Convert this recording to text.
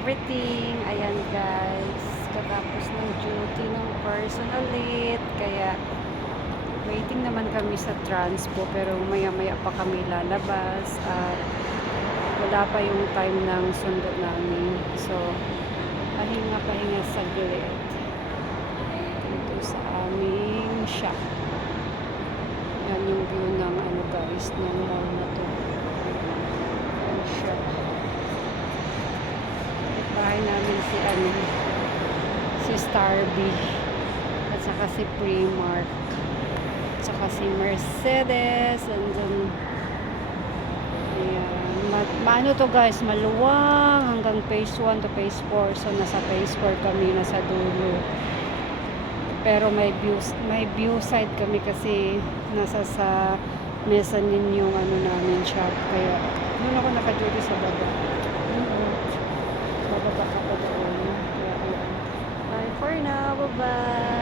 everything. Ayan guys, katapos ng duty ng person ulit. Kaya waiting naman kami sa transpo pero maya-maya pa kami lalabas at wala pa yung time ng sundo namin. So, pahinga-pahinga saglit dito sa aming shop. Yan yung view ng ano guys, ng mall na to. Ang shop. Bahay namin si ano, si Starby at saka si Primark at saka si Mercedes and then ayan. Maano to guys, maluwang hanggang phase 1 to phase 4. So nasa phase 4 kami, nasa dulo. Pero may view side kami kasi nasa sa mezzanine yung ano namin shop. Kaya doon ako naka-duty sa baba. Bababa ka pa doon. Kaya ayan. Bye for now. Bye-bye.